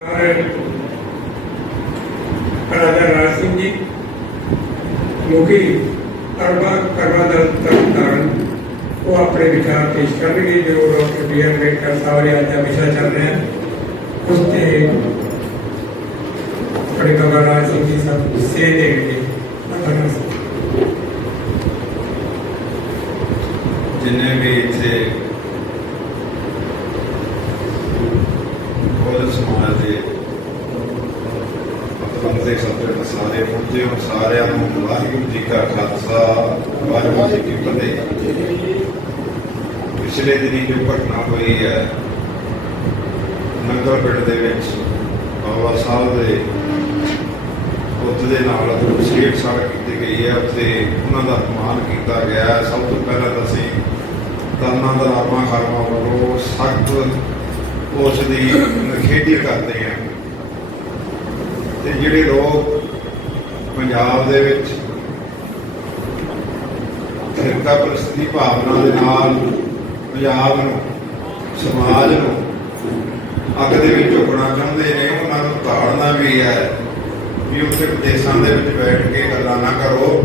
ਔਰ ਬਰਾਦਰ ਰਾਜ ਸਿੰਘ ਜੀ ਜੋ ਕਿ ਅਰਬਾ ਕਰਵਾ ਦਾ ਤਰਨਤਾਰਨ ਉਹ ਆਪਣੇ ਵਿਚਾਰ ਪੇਸ਼ ਕਰਨਗੇ ਜੋ doctor B R Ambedkar Sahib ਨੇ ਅੱਜ ਦਾ ਵਿਸ਼ਾ ਚੱਲ ਰਿਹਾ ਹੈ ਉਸ ਤੇ ਆਪਣੇ ਬਾਬਾ ਰਾਜ ਸਿੰਘ ਜੀ ਸਭ ਸੇ ਦੇਣਗੇ ਧੰਨਵਾਦ ਦੇ ਬੰਦੇ ਸਭੇ ਸਾਰੇ ਪਹੁੰਚੇ ਹੋ ਸਾਰਿਆਂ ਨੂੰ ਵਾਹਿਗੁਰੂ ਜੀ ਕਾ ਖਾਲਸਾ, ਵਾਹਿਗੁਰੂ ਜੀ ਕੀ ਫਤਿਹ ਪਿਛਲੇ ਦਿਨੀ ਜੋ ਘਟਨਾ ਹੋਈ ਹੈ ਨੰਗਲ ਪਿੰਡ ਦੇ ਵਿੱਚ ਬਾਬਾ ਸਾਹਿਬ ਦੇ ਪੁੱਤ ਦੇ ਨਾਲ ਜੋ ਸਾੜ ਕੀਤੀ ਗਈ ਹੈ, ਉੱਥੇ ਉਹਨਾਂ ਦਾ ਅਪਮਾਨ ਕੀਤਾ ਗਿਆ ਹੈ। ਸਭ ਤੋਂ ਪਹਿਲਾਂ ਤਾਂ ਅਸੀਂ ਕਰਨਾ ਦਾ ਰਾਮਾ ਖਰਮਾ ਵੱਲੋਂ ਸਖਤ ਉਸ ਦੀ ਨਿਖੇਧੀ ਕਰਦੇ ਹਾਂ ਤੇ ਜਿਹੜੇ ਲੋਕ ਪੰਜਾਬ ਦੇ ਵਿੱਚ ਫਿਰਕਾ ਪ੍ਰਸਤੀ ਭਾਵਨਾ ਦੇ ਨਾਲ ਪੰਜਾਬ ਨੂੰ, ਸਮਾਜ ਨੂੰ ਅੱਗ ਦੇ ਵਿੱਚ ਝੁਕਣਾ ਚਾਹੁੰਦੇ ਨੇ, ਉਹਨਾਂ ਨੂੰ ਤਾੜਨਾ ਵੀ ਹੈ ਵੀ ਉੱਥੇ ਵਿਦੇਸ਼ਾਂ ਦੇ ਵਿੱਚ ਬੈਠ ਕੇ ਗੱਲਾਂ ਨਾ ਕਰੋ।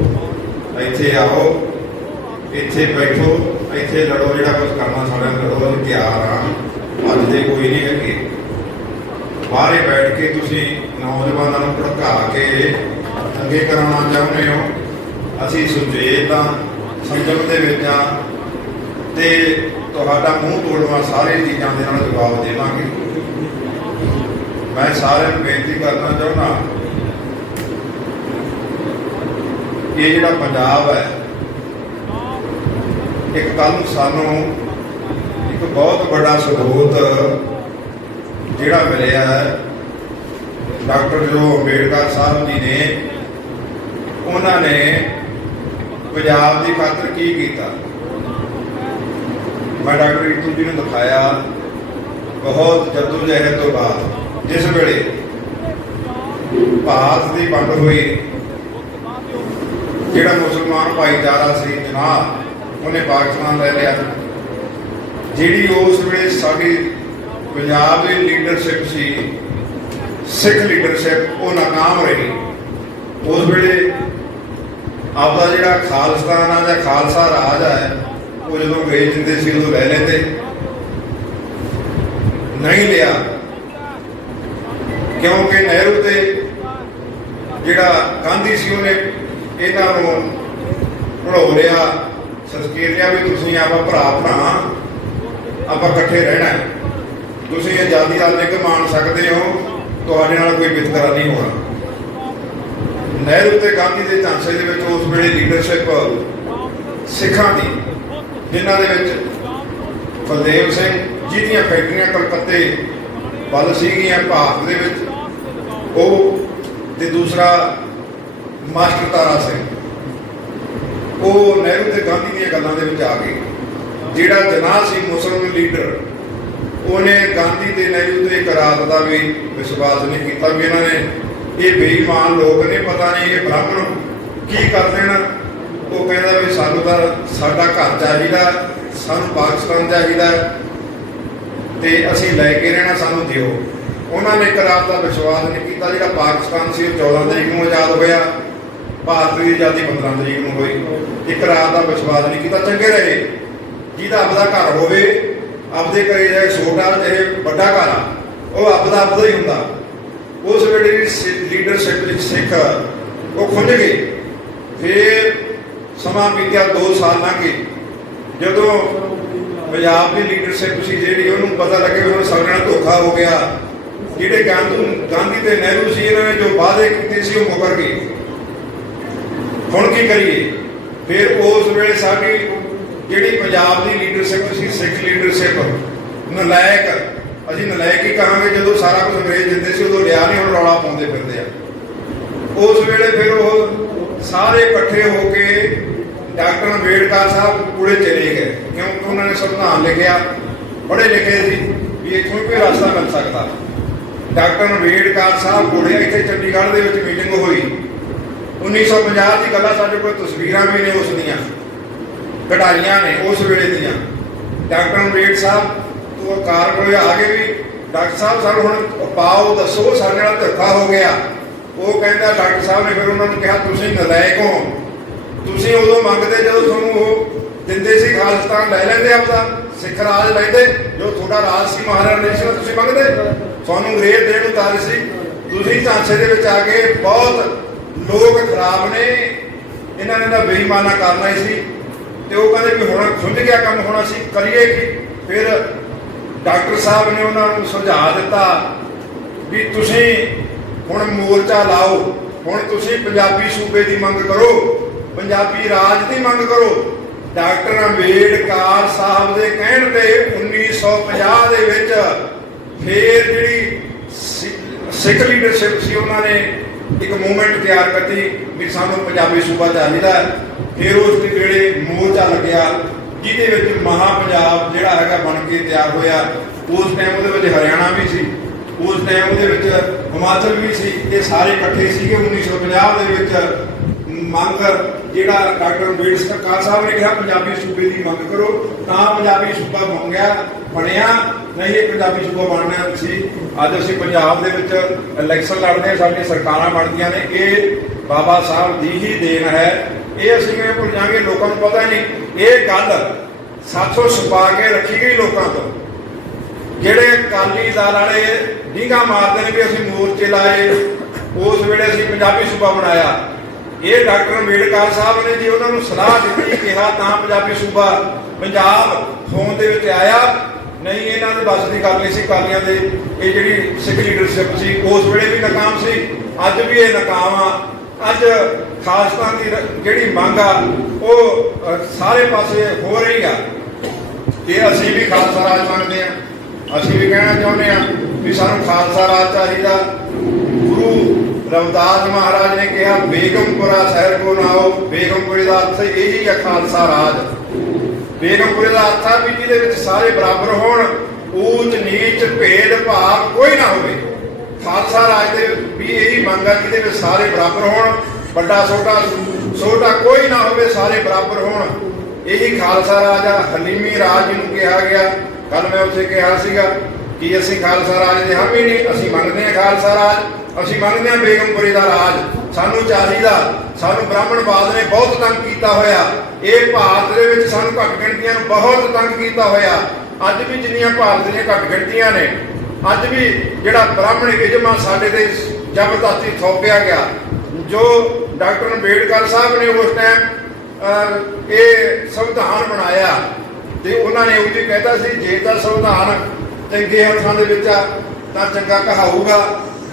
ਇੱਥੇ ਆਓ, ਇੱਥੇ ਬੈਠੋ, ਇੱਥੇ ਲੜੋ, ਜਿਹੜਾ ਕੁਝ ਕਰਨਾ ਸਾਡਾ ਲੜੋ ਤਿਆਰ ਹਾਂ। ਅੱਜ ਦੇ ਕੋਈ ਨਹੀਂ ਹੈਗੇ। ਬਾਹਰੇ ਬੈਠ ਕੇ ਤੁਸੀਂ ਨੌਜਵਾਨਾਂ ਨੂੰ ਭੜਕਾ ਕੇ ਅੱਗੇ ਕਰਾਉਣਾ ਚਾਹੁੰਦੇ ਹੋ। ਅਸੀਂ ਸੁਚੇਤ ਹਾਂ ਸੰਗਤ ਦੇ ਵਿੱਚ ਆ ਤੇ ਤੁਹਾਡਾ ਮੂੰਹ ਤੋੜਵਾ ਸਾਰੇ ਚੀਜ਼ਾਂ ਦੇ ਨਾਲ ਜਵਾਬ ਦੇਵਾਂਗੇ। ਮੈਂ ਸਾਰਿਆਂ ਨੂੰ ਬੇਨਤੀ ਕਰਨਾ ਚਾਹੁੰਦਾ ਇਹ ਜਿਹੜਾ ਪੰਜਾਬ ਹੈ, ਇੱਕ ਕੱਲ ਨੂੰ ਸਾਨੂੰ ਇੱਕ ਬਹੁਤ ਵੱਡਾ ਸਬੂਤ ਜਿਹੜਾ ਮਿਲਿਆ ਹੈ। ਡਾਕਟਰ ਜੋ ਅੰਬੇਡਕਰ ਸਾਹਿਬ ਜੀ ਨੇ, ਉਹਨਾਂ ਨੇ ਪੰਜਾਬ ਦੀ ਖਾਤਰ ਕੀ ਕੀਤਾ? ਮੈਂ ਡਾਕਟਰ ਰੀਤੂ ਜੀ ਨੂੰ ਦਿਖਾਇਆ ਬਹੁਤ ਜਦੋਜਹਿਦ ਤੋਂ ਬਾਅਦ, ਜਿਸ ਵੇਲੇ ਭਾਰਤ ਦੀ ਵੰਡ ਹੋਈ, ਜਿਹੜਾ ਮੁਸਲਮਾਨ ਭਾਈਚਾਰਾ ਸੀ ਜਨਾਬ, ਉਹਨੇ ਪਾਕਿਸਤਾਨ ਲੈ ਲਿਆ। ਜਿਹੜੀ ਉਸ ਵੇਲੇ ਸਾਡੀ ਪੰਜਾਬ ਦੀ ਲੀਡਰਸ਼ਿਪ ਸੀ, ਸਿੱਖ ਲੀਡਰਸ਼ਿਪ ਉਹ ਨਾਕਾਮ ਰਹੀ। ਉਸ ਵੇਲੇ ਆਪਦਾ ਜਿਹੜਾ ਖਾਲਸਤਾਨ ਆ ਜਾਂ ਖਾਲਸਾ ਰਾਜ ਹੈ ਉਹ ਜਦੋਂ ਗਏ ਜਿੰਦੇ ਸੀ, ਉਦੋਂ ਲੈ ਲੈਂਦੇ। ਨਹੀਂ ਲਿਆ। ਕਿਉਂਕਿ ਨਹਿਰੂ ਤੇ ਜਿਹੜਾ ਗਾਂਧੀ ਸੀ, ਉਹਨੇ ਇਹਨਾਂ ਨੂੰ ਪੜੋ ਲਿਆ। ਸੰਸਕ੍ਰਿਤ ਲਿਆ ਵੀ ਤੁਸੀਂ ਆਪਾਂ ਭਰਾ ਭਰਾ ਆਪਾਂ ਇਕੱਠੇ ਰਹਿਣਾ ਹੈ। ਤੁਸੀਂ ਆਜ਼ਾਦੀ ਦਾ ਨਿੱਘ ਮਾਣ ਸਕਦੇ ਹੋ, ਤੁਹਾਡੇ ਨਾਲ ਕੋਈ ਵਿਤਕਰਾ ਨਹੀਂ ਹੋਣਾ। ਨਹਿਰੂ ਤੇ ਗਾਂਧੀ ਦੇ ਝਾਂਸੇ ਦੇ ਵਿੱਚ ਉਸ ਵੇਲੇ ਲੀਡਰਸ਼ਿਪ ਸਿੱਖਾਂ ਦੀ, ਜਿਨ੍ਹਾਂ ਦੇ ਵਿੱਚ ਬਲਦੇਵ ਸਿੰਘ ਜਿਹਦੀਆਂ ਫੈਕਟਰੀਆਂ ਕਲਕੱਤੇ ਵੱਲ ਸੀਗੀਆਂ ਭਾਰਤ ਦੇ ਵਿੱਚ, ਉਹ ਤੇ ਦੂਸਰਾ ਮਾਸਟਰ ਤਾਰਾ ਸਿੰਘ। ਉਹ ਨਹਿਰੂ ਤੇ ਗਾਂਧੀ ਦੀਆਂ ਗੱਲਾਂ ਦੇ ਵਿੱਚ ਆ ਗਏ। ਜਿਹੜਾ ਜਨਾਹ ਸੀ ਮੁਸਲਮਾਨ ਲੀਡਰ, ਉਹਨੇ ਗਾਂਧੀ ਤੇ ਨਹਿਰੂ ਤੇ ਇੱਕ ਰਾਤ ਦਾ ਵੀ ਵਿਸ਼ਵਾਸ ਨਹੀਂ ਕੀਤਾ ਵੀ ਇਹਨਾਂ ਨੇ। ਇਹ ਬੇਈਮਾਨ ਲੋਕ ਨੇ, ਪਤਾ ਨਹੀਂ ਇਹ ਬ੍ਰਾਹਮਣ ਕੀ ਕਰ ਦੇਣਾ ਉਹ ਕਹਿੰਦਾ ਵੀ ਸਾਨੂੰ ਤਾਂ ਸਾਡਾ ਘਰ ਚਾਹੀਦਾ, ਸਾਨੂੰ ਪਾਕਿਸਤਾਨ ਚਾਹੀਦਾ ਤੇ ਅਸੀਂ ਲੈ ਕੇ ਰਹਿਣਾ, ਸਾਨੂੰ ਦਿਓ। ਉਹਨਾਂ ਨੇ ਇੱਕ ਰਾਤ ਦਾ ਵਿਸ਼ਵਾਸ ਨਹੀਂ ਕੀਤਾ, ਜਿਹੜਾ ਪਾਕਿਸਤਾਨ ਸੀ, ਉਹ 14 ਤਰੀਕ ਨੂੰ ਆਜ਼ਾਦ ਹੋਇਆ। ਭਾਰਤ ਦੀ ਆਜ਼ਾਦੀ 15 ਤਰੀਕ ਨੂੰ ਹੋਈ। ਇੱਕ ਰਾਤ ਦਾ ਵਿਸ਼ਵਾਸ ਨਹੀਂ ਕੀਤਾ, ਚੰਗੇ ਰਹੇ। ਜਿਹਦਾ ਆਪਦਾ ਘਰ ਹੋਵੇ, ਆਪਦੇ ਘਰੇ ਜਾਏ ਛੋਟਾ ਚਾਹੇ ਵੱਡਾ ਘਰ ਆ, ਉਹ ਆਪਦਾ ਆਪਦਾ ਹੀ ਹੁੰਦਾ। ਉਸ ਵੇਲੇ ਦੀ ਲੀਡਰਸ਼ਿਪ ਵਿੱਚ ਸਿੱਖ, ਉਹ ਖੁੰਝ ਗਏ। ਫਿਰ ਸਮਾਂ ਬੀਤਿਆ 2 ਸਾਲ ਲੰਘ ਗਏ। ਜਦੋਂ ਪੰਜਾਬ ਦੀ ਲੀਡਰਸ਼ਿਪ ਸੀ ਜਿਹੜੀ, ਉਹਨੂੰ ਪਤਾ ਲੱਗੇ ਵੀ ਹੁਣ ਸਾਡੇ ਨਾਲ ਧੋਖਾ ਹੋ ਗਿਆ। ਜਿਹੜੇ ਗਾਂਧੀ ਗਾਂਧੀ ਤੇ ਨਹਿਰੂ ਸੀ, ਇਹਨਾਂ ਨੇ ਜੋ ਵਾਅਦੇ ਕੀਤੇ ਸੀ, ਉਹ ਮੁਕਰ ਗਏ। ਹੁਣ ਕੀ ਕਰੀਏ? ਫਿਰ ਉਸ ਵੇਲੇ ਸਾਡੀ ਜਿਹੜੀ ਪੰਜਾਬ ਦੀ ਲੀਡਰਸ਼ਿਪ ਸੀ, ਸਿੱਖ ਲੀਡਰਸ਼ਿਪ ਨਲਾਇਕ। ਅਸੀਂ ਨਲਾਇਕ ਹੀ ਕਹਾਂਗੇ ਜਦੋਂ ਸਾਰਾ ਕੁਝ ਅੰਗਰੇਜ਼ ਦਿੰਦੇ ਸੀ, ਉਦੋਂ ਲਿਆ ਨਹੀਂ ਹੁਣ ਰੌਲਾ ਪਾਉਂਦੇ ਫਿਰਦੇ ਆ। ਉਸ ਵੇਲੇ ਫਿਰ ਉਹ ਸਾਰੇ ਇਕੱਠੇ ਹੋ ਕੇ ਡਾਕਟਰ ਅੰਬੇਡਕਰ ਸਾਹਿਬ ਕੋਲੇ ਚਲੇ ਗਏ, ਕਿਉਂਕਿ ਉਹਨਾਂ ਨੇ ਸੰਵਿਧਾਨ ਲਿਖਿਆ, ਪੜ੍ਹੇ ਲਿਖੇ ਸੀ, ਵੀ ਇੱਥੋਂ ਕੋਈ ਰਸਤਾ ਮਿਲ ਸਕਦਾ। ਡਾਕਟਰ ਅੰਬੇਡਕਰ ਸਾਹਿਬ ਕੋਲੇ ਇੱਥੇ ਚੰਡੀਗੜ੍ਹ ਦੇ ਵਿੱਚ ਮੀਟਿੰਗ ਹੋਈ। 1950 ਦੀ ਗੱਲਾਂ ਸਾਡੇ ਕੋਲ ਤਸਵੀਰਾਂ ਵੀ ਨੇ ਉਸ ਦੀਆਂ। ਕਢਾਈਆਂ ਨੇ ਉਸ ਵੇਲੇ ਦੀਆਂ। ਡਾਕਟਰ ਅੰਬੇਡ ਸਾਹਿਬ, ਤੋਂ ਕਾਰ ਕੋਲੇ ਆ ਕੇ ਵੀ, ਡਾਕਟਰ ਸਾਹਿਬ, ਸਾਨੂੰ ਹੁਣ ਪਾਓ, ਦੱਸੋ, ਸਾਡੇ ਨਾਲ ਧੋਖਾ ਹੋ ਗਿਆ। ਉਹ ਕਹਿੰਦਾ, ਡਾਕਟਰ ਸਾਹਿਬ ਨੇ ਫਿਰ ਉਹਨਾਂ ਨੂੰ ਕਿਹਾ, ਤੁਸੀਂ ਨਲਾਇਕ ਹੋ। ਤੁਸੀਂ ਉਦੋਂ ਮੰਗਦੇ ਜਦੋਂ ਤੁਹਾਨੂੰ ਉਹ ਦਿੰਦੇ ਸੀ, ਖਾਲਸਤਾਨ ਲੈ ਲੈਂਦੇ ਆਪਦਾ, ਸਿੱਖ ਰਾਜ ਲੈਂਦੇ, ਜੋ ਤੁਹਾਡਾ ਰਾਜ ਸੀ, ਮਹਾਰਾਜਾ ਰਣਜੀਤ ਸਿੰਘ ਤੁਸੀਂ ਮੰਗਦੇ। ਤੁਹਾਨੂੰ ਅੰਗਰੇਜ਼ ਦੇਣ ਨੂੰ ਤਾਰੇ ਸੀ। ਤੁਸੀਂ ਝਾਂਸੇ ਦੇ ਵਿੱਚ ਆ ਕੇ ਬਹੁਤ ਲੋਕ ਖਰਾਬ ਨੇ। ਇਹਨਾਂ ਨੇ ਤਾਂ ਬੇਈਮਾਨਾ ਕਰਨਾ ਹੀ ਸੀ। ਤੇ ਉਹ ਕਹਿੰਦੇ ਵੀ ਹੁਣ ਖੁੰਝ ਗਿਆ ਕੰਮ, ਹੁਣ ਅਸੀਂ ਕਰੀਏ ਕੀ ਫਿਰ ਡਾਕਟਰ ਸਾਹਿਬ ਨੇ ਉਹਨਾਂ ਨੂੰ ਸੁਝਾਅ ਦਿੱਤਾ ਵੀ ਤੁਸੀਂ ਹੁਣ ਮੋਰਚਾ ਲਾਓ, ਹੁਣ ਤੁਸੀਂ ਪੰਜਾਬੀ ਸੂਬੇ ਦੀ ਮੰਗ ਕਰੋ, ਪੰਜਾਬੀ ਰਾਜ ਦੀ ਮੰਗ ਕਰੋ ਡਾਕਟਰ ਅੰਬੇਡਕਰ ਸਾਹਿਬ ਦੇ ਕਹਿਣ ਤੇ 1950 ਦੇ ਵਿੱਚ ਫੇਰ ਜਿਹੜੀ ਸਿੱਖ ਲੀਡਰਸ਼ਿਪ ਸੀ, ਉਹਨਾਂ ਨੇ ਇੱਕ ਮੂਵਮੈਂਟ ਤਿਆਰ ਕੀਤੀ ਵੀ ਸਾਨੂੰ ਪੰਜਾਬੀ ਸੂਬਾ ਚਾਹੀਦਾ ਹੈ। ਫਿਰ ਉਸ ਦੇ ਵੇਲੇ ਮੋਰਚਾ ਲੱਗਿਆ, ਜਿਹਦੇ ਵਿੱਚ ਮਹਾ ਪੰਜਾਬ ਜਿਹੜਾ ਹੈਗਾ ਬਣ ਕੇ ਤਿਆਰ ਹੋਇਆ। ਉਸ ਟਾਈਮ ਉਹਦੇ ਵਿੱਚ ਹਰਿਆਣਾ ਵੀ ਸੀ, ਉਸ ਟਾਈਮ ਉਹਦੇ ਵਿੱਚ ਹਿਮਾਚਲ ਵੀ ਸੀ, ਇਹ ਸਾਰੇ ਇਕੱਠੇ ਸੀਗੇ 1950 ਦੇ ਵਿੱਚ। ਮੰਗ ਜਿਹੜਾ ਡਾਕਟਰ ਅੰਬੇਡਕਰ ਸਾਹਿਬ ਨੇ ਕਿਹਾ, ਪੰਜਾਬੀ ਸੂਬੇ ਦੀ ਮੰਗ ਕਰੋ, ਤਾਂ ਪੰਜਾਬੀ ਸੂਬਾ ਮੰਗਿਆ ਬਣਿਆ, ਨਹੀਂ ਇਹ ਪੰਜਾਬੀ ਸੂਬਾ ਬਣਨਾ ਸੀ। ਅੱਜ ਅਸੀਂ ਪੰਜਾਬ ਦੇ ਵਿੱਚ ਇਲੈਕਸ਼ਨ ਲੜਦੇ ਹਾਂ, ਸਾਡੀਆਂ ਸਰਕਾਰਾਂ ਬਣਦੀਆਂ ਨੇ, ਇਹ ਬਾਬਾ ਸਾਹਿਬ ਦੀ ਹੀ ਦੇਣ ਹੈ। ਇਹ ਅਸੀਂ ਕਿਵੇਂ ਭੁੱਲ ਜਾਾਂਗੇ ਲੋਕਾਂ ਨੂੰ ਪਤਾ ਨਹੀਂ। ਇਹ ਗੱਲ ਸਾਥੋਂ ਛੁਪਾ ਕੇ ਰੱਖੀ ਗਈ ਲੋਕਾਂ ਤੋਂ। ਜਿਹੜੇ ਅਕਾਲੀ ਦਲ ਵਾਲੇ ਢੀਂਗਾ ਮਾਰਦੇ ਨੇ ਵੀ ਅਸੀਂ ਮੋਰਚੇ ਲਾਏ, ਉਸ ਵੇਲੇ ਅਸੀਂ ਪੰਜਾਬੀ ਸੂਬਾ ਬਣਾਇਆ। ਇਹ ਡਾਕਟਰ ਅੰਬੇਡਕਰ ਸਾਹਿਬ ਨੇ ਜੀ ਉਹਨਾਂ ਨੂੰ ਸਲਾਹ ਦਿੱਤੀ, ਕਿਹਾ ਤਾਂ ਪੰਜਾਬੀ ਸੂਬਾ ਪੰਜਾਬ ਹੋਂਦ ਦੇ ਵਿੱਚ ਆਇਆ। ਨਹੀਂ, ਇਹਨਾਂ ਦੇ ਬਸ ਦੀ ਗੱਲ ਨਹੀਂ ਸੀ ਕਾਲੀਆਂ ਦੇ। ਇਹ ਜਿਹੜੀ ਸਿੱਖ ਲੀਡਰਸ਼ਿਪ ਸੀ, ਉਸ ਵੇਲੇ ਵੀ ਨਾਕਾਮ ਸੀ। ਅੱਜ ਵੀ ਇਹ ਨਾਕਾਮ ਆ। ਅੱਜ ਖਾਲਸਤਾਨ ਦੀ ਜਿਹੜੀ ਮੰਗ ਆ, ਉਹ ਸਾਰੇ ਪਾਸੇ ਹੋ ਰਹੀ ਆ। ਤੇ ਅਸੀਂ ਵੀ ਖਾਲਸਾ ਰਾਜ ਮੰਗਦੇ ਆ। ਅਸੀਂ ਵੀ ਕਹਿਣਾ ਚਾਹੁੰਦੇ ਆ ਵੀ ਸਾਨੂੰ ਖਾਲਸਾ ਰਾਜ ਚਾਹੀਦਾ। ਗੁਰੂ ਰਵਿਦਾਸ ਮਹਾਰਾਜ ਨੇ ਕਿਹਾ, ਬੇਗਮਪੁਰਾ ਸ਼ਹਿਰ ਕੋ ਨਾਓ ਬੇਗਮਪੁਰੇ ਦਾ ਅਰਥ ਇਹੀ ਹੈ ਖਾਲਸਾ ਰਾਜ। ਬੇਗਮਪੁਰੇ ਦਾ ਅਰਥ ਆ ਵੀ ਜਿਹਦੇ ਵਿੱਚ ਸਾਰੇ ਬਰਾਬਰ ਹੋਣ। ਊਚ, ਨੀਚ, ਭੇਦ, ਭਾਵ ਕੋਈ ਨਾ ਹੋਵੇ। ਖਾਲਸਾ ਰਾਜ ਦੇ ਵੀ ਇਹੀ ਮੰਗ ਆ, ਜਿਹਦੇ ਵਿੱਚ ਸਾਰੇ ਬਰਾਬਰ ਹੋਣ। ਵੱਡਾ ਛੋਟਾ ਛੋਟਾ ਕੋਈ ਨਾ ਹੋਵੇ, ਸਾਰੇ ਬਰਾਬਰ ਹੋਣ। ਇਹੀ ਖਾਲਸਾ ਰਾਜ ਆ। ਹਲੀਮੀ ਰਾਜ ਜਿਹਨੂੰ ਕਿਹਾ ਗਿਆ। ਕੱਲ ਮੈਂ ਉੱਥੇ ਕਿਹਾ ਸੀਗਾ ਕਿ ਅਸੀਂ ਖਾਲਸਾ ਰਾਜ ਦੇ ਹਾਮੀ ਨਹੀਂ, ਅਸੀਂ ਮੰਗਦੇ ਹਾਂ ਖਾਲਸਾ ਰਾਜ। ਅਸੀਂ ਮੰਗਦੇ ਹਾਂ ਬੇਗਮਪੁਰੀ ਦਾ ਰਾਜ। ਸਾਨੂੰ ਚਾਹੀਦਾ ਸਾਨੂੰ ਬ੍ਰਾਹਮਣਵਾਦ ਨੇ ਬਹੁਤ ਤੰਗ ਕੀਤਾ ਹੋਇਆ। ਇਹ ਭਾਰਤ ਦੇ ਵਿੱਚ ਸਾਨੂੰ ਘੱਟ ਗਿਣਤੀਆਂ ਨੂੰ ਬਹੁਤ ਤੰਗ ਕੀਤਾ ਹੋਇਆ। ਅੱਜ ਵੀ ਜਿੰਨੀਆਂ ਭਾਰਤ ਦੀਆਂ ਘੱਟ ਗਿਣਤੀਆਂ ਨੇ, ਅੱਜ ਵੀ ਜਿਹੜਾ ਬ੍ਰਾਹਮਣ ਇਜਮਾ ਸਾਡੇ ਤੇ ਜ਼ਬਰਦਸਤੀ ਥੋਪਿਆ ਗਿਆ। ਜੋ ਡਾਕਟਰ ਅੰਬੇਡਕਰ ਸਾਹਿਬ ਨੇ ਉਸ ਟਾਈਮ ਇਹ ਸੰਵਿਧਾਨ ਬਣਾਇਆ ਤੇ ਉਹਨਾਂ ਨੇ ਉਹ ਵੀ ਕਹਿਤਾ ਸੀ ਜੇ ਤਾਂ ਸੰਵਿਧਾਨ ਚੰਗੇ ਹੱਥਾਂ ਦੇ ਵਿੱਚ ਆ, ਤਾਂ ਚੰਗਾ ਕਹਾਊਗਾ।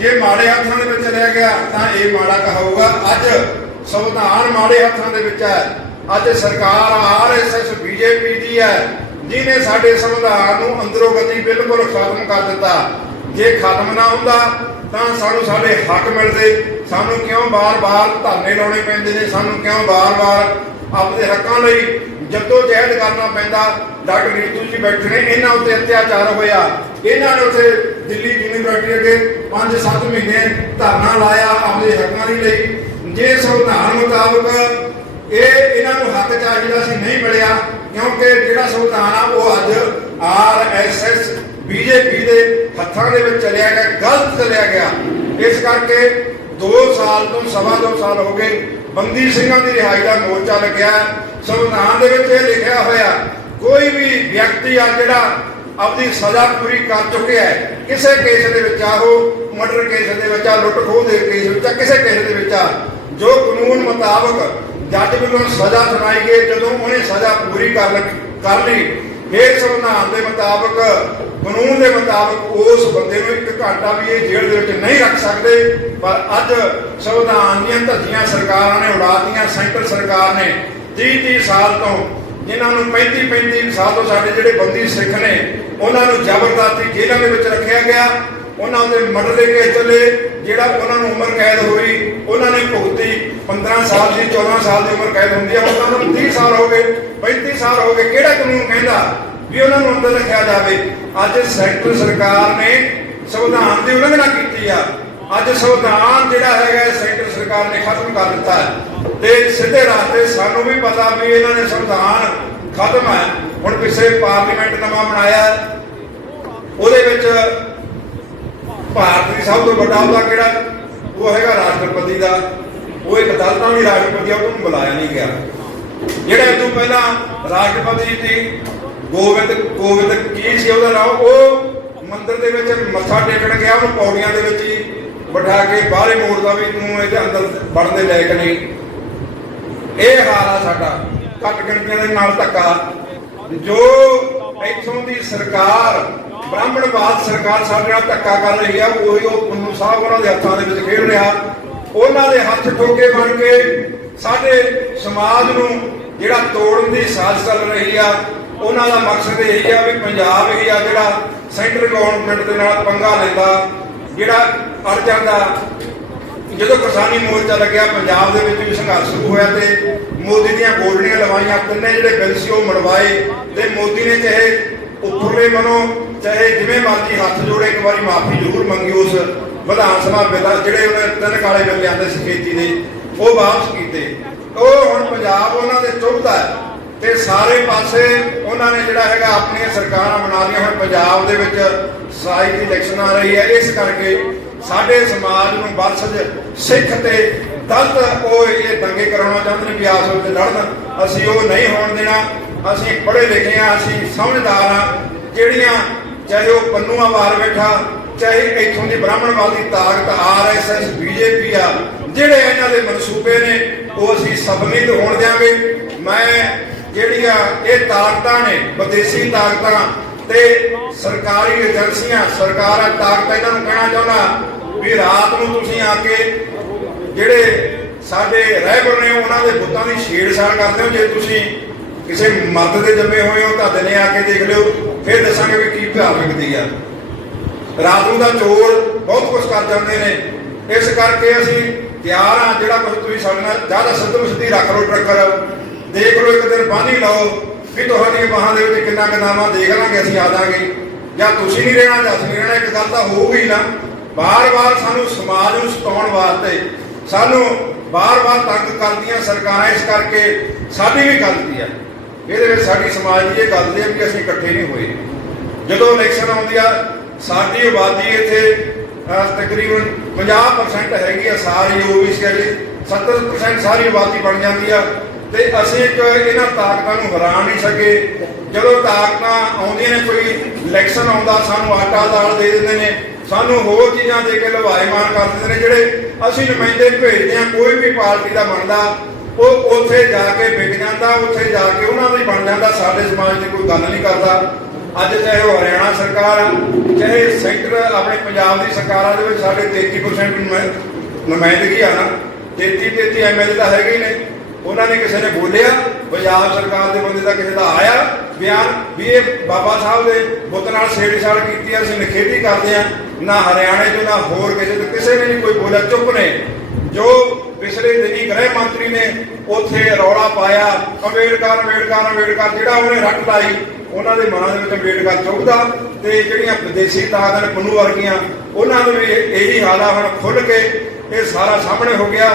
ਜੇ ਮਾੜੇ ਹੱਥਾਂ ਦੇ ਵਿੱਚ ਰਹਿ ਗਿਆ, ਤਾਂ ਇਹ ਮਾੜਾ ਕਹਾਊਗਾ। ਅੱਜ ਸੰਵਿਧਾਨ ਮਾੜੇ ਹੱਥਾਂ ਦੇ ਵਿੱਚ ਹੈ। ਅੱਜ ਸਰਕਾਰ ਆਰਐਸਐਸ ਬੀਜੇਪੀ ਦੀ ਹੈ, ਜਿਹਨੇ ਸਾਡੇ ਸੰਵਿਧਾਨ ਨੂੰ ਅੰਦਰੋਂ ਗਤੀ ਬਿਲਕੁਲ ਖਤਮ ਕਰ ਦਿੱਤਾ। ਜੇ ਖਤਮ ਨਾ ਹੁੰਦਾ, ਤਾਂ ਸਾਨੂੰ ਸਾਡੇ ਹੱਕ ਮਿਲਦੇ। ਸਾਨੂੰ ਕਿਉਂ ਬਾਰ-ਬਾਰ ਧਰਨੇ ਲਾਉਣੇ ਪੈਂਦੇ ਨੇ? ਸਾਨੂੰ ਕਿਉਂ ਬਾਰ-ਬਾਰ ਆਪਣੇ ਹੱਕਾਂ ਲਈ ਜਦੋਂ ਜਹਿਦ ਕਰਨਾ ਪੈਂਦਾ? ਡਾਕਟਰ ਰੀਤੂ ਜੀ ਬੈਠੇ ਨੇ, ਇਹਨਾਂ ਉੱਤੇ ਅਤਿਆਚਾਰ ਹੋਇਆ। ਇਹਨਾਂ ਨੇ ਉੱਥੇ ਦਿੱਲੀ ਯੂਨੀਵਰਸਿਟੀ ਅੱਗੇ 5-7 ਮਹੀਨੇ ਧਰਨਾ ਲਾਇਆ ਆਪਣੇ ਹੱਕਾਂ ਲਈ ਲਈ। ਜੇ ਸੰਵਿਧਾਨ ਮੁਤਾਬਕ ਇਹ ਇਹਨਾਂ ਨੂੰ ਹੱਕ ਚਾਹੀਦਾ ਸੀ, ਨਹੀਂ ਮਿਲਿਆ, ਕਿਉਂਕਿ ਜਿਹੜਾ ਸੰਵਿਧਾਨ ਆ, ਉਹ ਅੱਜ ਆਰਐਸਐਸ ਬੀਜੇਪੀ ਦੇ ਹੱਥਾਂ ਦੇ ਵਿੱਚ ਚਲਿਆ ਗਿਆ, ਗਲਤ ਚਲਿਆ ਗਿਆ। ਇਸ ਕਰਕੇ 2 ਸਾਲ ਤੋਂ ਸਵਾ 2 ਸਾਲ ਹੋ ਗਏ, ਬੰਦੀ ਸਿੰਘਾਂ ਦੀ ਰਿਹਾਈ ਦਾ ਮੋਰਚਾ ਲੱਗਿਆ ਸੰਵਿਧਾਨ ਦੇ ਵਿੱਚ ਇਹ ਲਿਖਿਆ ਹੋਇਆ, ਕੋਈ ਵੀ ਵਿਅਕਤੀ ਆ ਜਿਹੜਾ ਆਪਣੀ ਸਜ਼ਾ ਪੂਰੀ ਕਰ ਚੁੱਕਿਆ ਹੈ, ਕਿਸੇ ਕੇਸ ਦੇ ਵਿੱਚ ਆ ਉਹ ਮਰਡਰ ਕੇਸ ਦੇ ਵਿੱਚ ਆ ਲੁੱਟ ਖੋਹ ਦੇ ਕੇਸ ਵਿੱਚ ਆ, ਕਿਸੇ ਕੇਸ ਦੇ ਵਿੱਚ ਆ, ਜੋ ਕਾਨੂੰਨ ਮੁਤਾਬਕ ਜੱਜ ਵੱਲੋਂ ਸਜ਼ਾ ਸੁਣਾਈ ਗਈ, ਜਦੋਂ ਉਹਨੇ ਸਜ਼ਾ ਪੂਰੀ ਕਰ ਕਰ ਲਈ ਫਿਰ ਸੰਵਿਧਾਨ ਦੇ ਮੁਤਾਬਕ, ਕਾਨੂੰਨ ਦੇ ਮੁਤਾਬਕ ਉਸ ਬੰਦੇ ਨੂੰ ਇੱਕ ਘੰਟਾ ਵੀ ਇਹ ਜੇਲ੍ਹ ਦੇ ਵਿੱਚ ਨਹੀਂ ਰੱਖ ਸਕਦੇ। ਪਰ ਅੱਜ ਸੰਵਿਧਾਨ ਦੀਆਂ ਧੱਜੀਆਂ ਸਰਕਾਰਾਂ ਨੇ, ਉਡਾਤੀਆਂ ਸੈਂਟਰ ਸਰਕਾਰ ਨੇ 30 30 ਸਾਲ ਤੋਂ ਜਿਨ੍ਹਾਂ ਨੂੰ 35 35 ਸਾਲ ਤੋਂ ਸਾਡੇ ਜਿਹੜੇ ਬੰਦੀ ਸਿੱਖ ਨੇ, ਉਹਨਾਂ ਨੂੰ ਜ਼ਬਰਦਸਤੀ ਜੇਲ੍ਹਾਂ ਦੇ ਵਿੱਚ ਰੱਖਿਆ ਗਿਆ। ਉਹਨਾਂ ਦੇ ਮਰਡਰ ਕੇ ਚੱਲੇ। ਜਿਹੜਾ ਉਹਨਾਂ ਨੂੰ ਉਮਰ ਕੈਦ ਹੋਈ, ਉਹਨਾਂ ਨੇ ਭੁਗਤੀ 15 ਸਾਲ ਦੀ 14 ਸਾਲ ਦੀ ਉਮਰ ਕੈਦ ਹੁੰਦੀ ਹੈ ਉਹਨਾਂ ਨੂੰ 30 ਸਾਲ ਹੋ ਗਏ 35 ਸਾਲ ਹੋ ਗਏ, ਕਿਹੜਾ ਕਾਨੂੰਨ ਕਹਿੰਦਾ ਵੀ ਉਹਨਾਂ ਨੂੰ ਅੰਦਰ ਰੱਖਿਆ ਜਾਵੇ? ਅੱਜ ਸੈਂਟਰ ਸਰਕਾਰ ਨੇ ਸੰਵਿਧਾਨ ਦੀ ਉਲੰਘਣਾ ਕੀਤੀ ਆ। ਅੱਜ ਸੰਵਿਧਾਨ ਜਿਹੜਾ ਹੈਗਾ, ਸੈਂਟਰ ਸਰਕਾਰ ਨੇ ਖਤਮ ਕਰ ਦਿੱਤਾ ਹੈ। ਤੇ ਸਿੱਧੇ ਰਾਸਤੇ ਸਾਨੂੰ ਵੀ ਪਤਾ ਵੀ ਇਹਨਾਂ ਨੇ ਸੰਵਿਧਾਨ ਖਤਮ ਹੈ। ਹੁਣ ਪਿੱਛੇ ਪਾਰਲੀਮੈਂਟ ਨਵਾਂ ਬਣਾਇਆ, ਉਹਦੇ ਵਿੱਚ ਭਾਰਤ ਦੀ ਸਭ ਤੋਂ ਵੱਡਾ ਉਹਦਾ ਕਿਹੜਾ? ਉਹ ਹੈਗਾ ਰਾਸ਼ਟਰਪਤੀ ਦਾ। ਉਹ ਇੱਕ ਦਲਤਾਂ ਦੀ ਰਾਸ਼ਟਰਪਤੀ ਉਹਨੂੰ ਬੁਲਾਇਆ ਨਹੀਂ ਗਿਆ। ਜਿਹੜਾ ਤੋਂ ਪਹਿਲਾਂ ਰਾਸ਼ਟਰਪਤੀ ਸੀ, ਗੋਬਿੰਦ ਗੋਬਿੰਦ ਕੀ ਸੀ ਉਹਦਾ ਨਾਮ, ਉਹ ਮੰਦਿਰ ਦੇ ਵਿੱਚ ਮੱਥਾ ਟੇਕਣ ਗਿਆ, ਉਹਨੂੰ ਪੌੜੀਆਂ ਦੇ ਵਿੱਚ ਹੀ ਬਿਠਾ ਕੇ ਬਾਹਰੇ ਮੋੜਦਾ ਵੀ ਤੂੰ ਇਹਦੇ ਅੰਦਰ ਵੜਨ ਦੇ ਲਾਇਕ ਨਹੀਂ। ਇਹ ਹਾਲ ਆ ਸਾਡਾ, ਘੱਟ ਗਿਣਤੀਆਂ ਦੇ ਨਾਲ ਧੱਕਾ। ਜੋ ਇੱਥੋਂ ਦੀ ਸਰਕਾਰ ਬ੍ਰਾਹਮਣਵਾਦ ਸਰਕਾਰ ਸਾਡੇ ਨਾਲ ਧੱਕਾ ਕਰ ਰਹੀ ਆ, ਉਹੀ ਉਹ ਪੁੰਨੂ ਸਾਹਿਬ ਉਹਨਾਂ ਦੇ ਹੱਥਾਂ ਦੇ ਵਿੱਚ ਖੇਡ ਰਿਹਾ। ਉਹਨਾਂ ਦੇ ਹੱਥ ਠੋਕੇ ਬਣ ਕੇ ਸਾਡੇ ਸਮਾਜ ਨੂੰ ਜਿਹੜਾ ਤੋੜਨ ਦੀ ਸਾਜ਼ਿਸ਼ ਚੱਲ ਰਹੀ ਆ, ਉਹਨਾਂ ਦਾ ਮਕਸਦ ਇਹ ਆ ਵੀ ਪੰਜਾਬ ਹੀ ਆ ਜਿਹੜਾ ਸੈਂਟਰ ਗਵਰਨਮੈਂਟ ਦੇ ਨਾਲ ਪੰਗਾ ਲੈਂਦਾ, ਜਿਹੜਾ ਅੜ ਜਾਂਦਾ। ਜਦੋਂ ਕਿਸਾਨੀ ਮੋਰਚਾ ਲੱਗਿਆ, ਪੰਜਾਬ ਦੇ ਵਿੱਚ ਵੀ ਸੰਘਰਸ਼ ਸ਼ੁਰੂ ਹੋਇਆ ਤੇ ਮੋਦੀ ਦੀਆਂ ਗੋਲਡੀਆਂ ਲਵਾਈਆਂ, ਤਿੰਨੇ ਜਿਹੜੇ ਬਿੱਲ ਸੀ ਉਹ ਮਨਵਾਏ ਤੇ ਮੋਦੀ ਨੇ ਚਾਹੇ ਉੱਪਰਲੇ ਮਨੋਂ ਚਾਹੇ ਜਿਵੇਂ ਮਰਜ਼ੀ ਹੱਥ ਜੋੜੇ, ਇੱਕ ਵਾਰੀ ਮਾਫੀ ਜ਼ਰੂਰ ਮੰਗੀ ਉਸ ਵਿਧਾਨ ਸਭਾ ਬਿੱਲ ਜਿਹੜੇ ਉਹਨੇ ਤਿੰਨ ਕਾਲੇ ਬਿੱਲ ਲਿਆਂਦੇ ਸੀ ਖੇਤੀ ਦੇ, ਉਹ ਵਾਪਸ ਕੀਤੇ। ਉਹ ਹੁਣ ਪੰਜਾਬ ਉਹਨਾਂ ਦੇ ਚੁੱਭਦਾ ਤੇ ਸਾਰੇ ਪਾਸੇ ਉਹਨਾਂ ਨੇ ਜਿਹੜਾ ਹੈਗਾ ਆਪਣੀਆਂ ਸਰਕਾਰਾਂ ਬਣਾ ਲਈਆਂ। ਹੁਣ ਪੰਜਾਬ ਦੇ ਵਿੱਚ ਸਾਈ ਦੀ ਇਲੈਕਸ਼ਨ ਆ ਰਹੀ ਹੈ। ਇਸ ਕਰਕੇ ਸਾਡੇ ਸਮਾਜ ਨੂੰ ਬਰਸਜ ਸਿੱਖ ਤੇ ਦਲਤ ਉਹ ਇਹ ਦੰਗੇ ਕਰਾਉਣਾ ਚਾਹੁੰਦੇ ਨੇ ਵੀ ਆਪਸ ਵਿੱਚ ਲੜਨ। ਅਸੀਂ ਉਹ ਨਹੀਂ ਹੋਣ ਦੇਣਾ। ਅਸੀਂ ਪੜ੍ਹੇ ਲਿਖੇ ਆ ਅਸੀਂ ਸਮਝਦਾਰ ਆ ਜਿਹੜੀਆਂ ਚਾਹੇ ਉਹ ਪੰਨੂਆ ਵਾਰ ਬੈਠਾ, ਚਾਹੇ ਇੱਥੋਂ ਦੀ ਬ੍ਰਾਹਮਣਵਾਦੀ ਤਾਕਤ ਆਰਐਸਐਸ, ਬੀਜੇਪੀ ਆ, ਜਿਹੜੇ ਇਹਨਾਂ ਦੇ ਮਨਸੂਬੇ ਨੇ, ਉਹ ਅਸੀਂ ਸਬਮਿਤ ਹੋਣ ਦਿਆਂਗੇ। ਮੈਂ ਜਿਹੜੀਆਂ ਇਹ ਤਾਕਤਾਂ ਨੇ, ਵਿਦੇਸ਼ੀ ਤਾਕਤਾਂ ਤੇ ਸਰਕਾਰੀ ਏਜੰਸੀਆਂ, ਸਰਕਾਰਾਂ ਤਾਕਤਾਂ ਇਹਨਾਂ ਨੂੰ ਕਹਿਣਾ ਚਾਹੁੰਦਾ ਵੀ ਰਾਤ ਨੂੰ ਤੁਸੀਂ ਆ ਕੇ ਜਿਹੜੇ ਸਾਡੇ ਰਹਿਬਰ ਨੇ, ਉਹਨਾਂ ਦੇ ਬੁੱਤਾਂ ਦੀ ਛੇੜਛਾੜ ਕਰਦੇ ਹੋ। ਜੇ ਤੁਸੀਂ ਕਿਸੇ ਮਰਦ ਦੇ ਜੰਮੇ ਹੋਏ ਹੋ, ਤਾਂ ਦਿਨੇ ਆ ਕੇ ਦੇਖ ਲਿਓ। ਫਿਰ ਦੱਸਾਂਗੇ ਵੀ ਕੀ ਭਾਵ ਵਿਕਦੀ ਆ। ਰਾਤ ਨੂੰ ਦਾ ਚੋਰ ਬਹੁਤ ਕੁਝ ਕਰ ਜਾਂਦੇ ਨੇ। ਇਸ ਕਰਕੇ ਅਸੀਂ ਤਿਆਰ ਆ ਜਿਹੜਾ ਕੁਝ ਤੁਸੀਂ ਸਾਡੇ ਨਾਲ ਜ਼ਿਆਦਾ ਸਿੱਧੂ ਸਿੱਧੀ ਰੱਖ ਲਓ ਟਰੱਕਰ। ਦੇਖ ਲਓ ਇੱਕ ਦਿਨ ਬਾਂਧੀ ਲਾਓ ਵੀ ਤੁਹਾਡੀਆਂ ਬਾਹਾਂ ਦੇ ਵਿੱਚ ਕਿੰਨਾ ਕਿੰਨਾ ਦੇਖ ਲਾਂਗੇ ਅਸੀਂ, ਆ ਜਾਾਂਗੇ। ਜਾਂ ਤੁਸੀਂ ਨਹੀਂ ਰਹਿਣਾ, ਜਾਂ ਅਸੀਂ ਨਹੀਂ ਰਹਿਣਾ, ਇੱਕ ਗੱਲ ਤਾਂ ਹੋਊਗੀ ਨਾ। ਬਾਰ-ਬਾਰ ਸਾਨੂੰ ਸਮਾਜ ਨੂੰ ਸਤਾਉਣ ਵਾਸਤੇ, ਸਾਨੂੰ ਬਾਰ-ਬਾਰ ਤੰਗ ਕਰਦੀਆਂ ਸਰਕਾਰਾਂ, ਇਸ ਕਰਕੇ ਸਾਡੀ ਵੀ ਗਲਤੀ ਆ। ਇਹਦੇ ਵਿੱਚ ਸਾਡੀ ਸਮਾਜ ਦੀ ਇਹ ਗਲਤੀ ਹੈ ਕਿ ਅਸੀਂ ਇਕੱਠੇ ਨਹੀਂ ਹੋਏ। ਜਦੋਂ ਇਲੈਕਸ਼ਨ ਆਉਂਦੀ ਆ, ਸਾਡੀ ਆਬਾਦੀ ਇੱਥੇ ਤਕਰੀਬਨ 50% ਹੈਗੀ ਆ ਸਾਰੀ ਓਬੀਸੀ ਦੀ 70% ਸਾਰੀ ਆਬਾਦੀ ਬਣ ਜਾਂਦੀ ਆ। ਤੇ ਅਸੀਂ ਇੱਕ ਇਹਨਾਂ ਤਾਕਤਾਂ ਨੂੰ ਹਰਾ ਨਹੀਂ ਸਕੇ। ਜਦੋਂ ਤਾਕਤਾਂ ਆਉਂਦੀਆਂ ਨੇ, ਕੋਈ ਇਲੈਕਸ਼ਨ ਆਉਂਦਾ, ਸਾਨੂੰ ਆਟਾ ਦਾਲ ਦੇ ਦਿੰਦੇ ਨੇ, ਸਾਨੂੰ ਹੋਰ ਚੀਜ਼ਾਂ ਦੇ ਕੇ ਲਵਾਏ ਲਵਾਇਮਾਨ ਕਰ ਦਿੰਦੇ ਨੇ, ਜਿਹੜੇ ਅਸੀਂ ਨੁਮਾਇੰਦੇ ਭੇਜਦੇ ਆ ਕੋਈ ਵੀ ਪਾਰਟੀ ਦਾ ਬਣਦਾ ਉਹ ਉੱਥੇ ਜਾ ਕੇ ਵਿਕ ਜਾਂਦਾ, ਉੱਥੇ ਜਾ ਕੇ ਉਹਨਾਂ ਦਾ ਬਣ ਜਾਂਦਾ। ਸਾਡੇ ਸਮਾਜ ਦੀ ਕੋਈ ਗੱਲ ਨਹੀਂ ਕਰਦਾ। ਅੱਜ ਚਾਹੇ ਉਹ ਹਰਿਆਣਾ ਸਰਕਾਰ ਆ, ਚਾਹੇ ਸੈਂਟਰ ਆਪਣੇ ਪੰਜਾਬ ਦੀ ਸਰਕਾਰਾਂ ਦੇ ਵਿੱਚ ਸਾਡੇ 33% ਨੁਮਾਇੰਦਗੀ ਆ ਨਾ 33 33 ਐਮਐਲਏ ਤਾਂ ਹੈਗੇ ਹੀ ਨੇ। ਉਹਨਾਂ ਨੇ ਕਿਸੇ ਨੇ ਬੋਲਿਆ, ਪੰਜਾਬ ਸਰਕਾਰ ਦੇ ਬੰਦੇ ਦਾ ਕਿਸੇ ਦਾ ਆਇਆ। ਬਿਆਨ ਵੀ ਇਹ ਬਾਬਾ ਸਾਹਿਬ ਦੇ ਬੁੱਤ ਨਾਲ ਛੇੜਛਾੜ ਕੀਤੀ ਆ, ਅਸੀਂ ਨਿਖੇਧੀ ਕਰਦੇ ਆ। ਨਾ ਹਰਿਆਣੇ ਚੋਂ, ਨਾ ਹੋਰ ਕਿਸੇ ਤੋਂ ਕਿਸੇ ਨੇ ਨਹੀਂ ਕੋਈ ਬੋਲਿਆ, ਚੁੱਪ ਨੇ। ਜੋ ਪਿਛਲੇ ਦਿਨੀ ਗ੍ਰਹਿ ਮੰਤਰੀ ਨੇ ਉੱਥੇ ਰੌਲਾ ਪਾਇਆ, ਅੰਬੇਡਕਰ ਅੰਬੇਡਕਰ ਅੰਬੇਡਕਰ, ਜਿਹੜਾ ਉਹਨੇ ਰੱਟ ਲਾਈ, ਉਹਨਾਂ ਦੇ ਮਨਾਂ ਦੇ ਵਿੱਚ ਅੰਬੇਡਕਰ ਚੁੱਕਦਾ ਤੇ ਜਿਹੜੀਆਂ ਵਿਦੇਸ਼ੀ ਤਾਕਤਾਂ ਨੇ ਪੰਨੂ ਵਰਗੀਆਂ, ਉਹਨਾਂ ਨੂੰ ਵੀ ਇਹੀ ਹਾਲਾ ਹੁਣ ਖੁੱਲ ਕੇ ਇਹ ਸਾਰਾ ਸਾਹਮਣੇ ਹੋ ਗਿਆ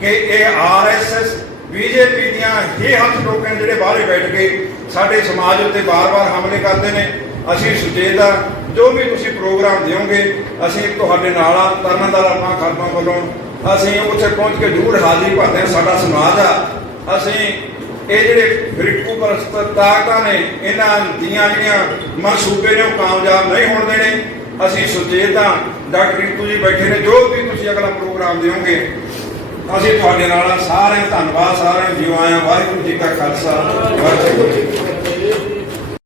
ਕਿ ਇਹ ਆਰਐਸਐਸ ਬੀਜੇਪੀ ਦੀਆਂ ਹੀ ਹੱਥ ਟੋਕੇ ਨੇ ਜਿਹੜੇ ਬਾਹਰੇ ਬੈਠ ਕੇ ਸਾਡੇ ਸਮਾਜ ਉੱਤੇ ਬਾਰ-ਬਾਰ ਹਮਲੇ ਕਰਦੇ ਨੇ। ਅਸੀਂ ਸੁਚੇਤ ਆ। ਜੋ ਵੀ ਤੁਸੀਂ ਪ੍ਰੋਗਰਾਮ ਦਿਓਗੇ, ਅਸੀਂ ਤੁਹਾਡੇ ਨਾਲ ਆ ਤਰਨਦਾਰ ਆਪਾਂ ਖਾਲਮਾ ਵੱਲੋਂ। ਅਸੀਂ ਉੱਥੇ ਪਹੁੰਚ ਕੇ ਜ਼ਰੂਰ ਹਾਜ਼ਰੀ ਭਰਦੇ ਹਾਂ, ਸਾਡਾ ਸਮਾਜ ਆ। ਅਸੀਂ ਇਹ ਜਿਹੜੇ ਫਿਰਕੂ ਪ੍ਰਸਤ ਤਾਕਤਾਂ ਨੇ, ਇਹਨਾਂ ਦੀਆਂ ਜਿਹੜੀਆਂ ਮਨਸੂਬੇ ਨੇ, ਉਹ ਕਾਮਯਾਬ ਨਹੀਂ ਹੋਣ ਦੇਣੇ। ਅਸੀਂ ਸੁਚੇਤ ਆ। ਡਾਕਟਰ ਰੀਤੂ ਜੀ ਬੈਠੇ ਨੇ, ਜੋ ਵੀ ਤੁਸੀਂ ਅਗਲਾ ਪ੍ਰੋਗਰਾਮ ਦਿਓਗੇ ਅਸੀਂ ਤੁਹਾਡੇ ਨਾਲ ਸਾਰਿਆਂ ਧੰਨਵਾਦ ਸਾਰਿਆਂ ਜੀਵਾਂ ਵਾਹਿਗੁਰੂ ਜੀ ਕਾ ਖਾਲਸਾ ਵਾਹਿਗੁਰੂ ਜੀ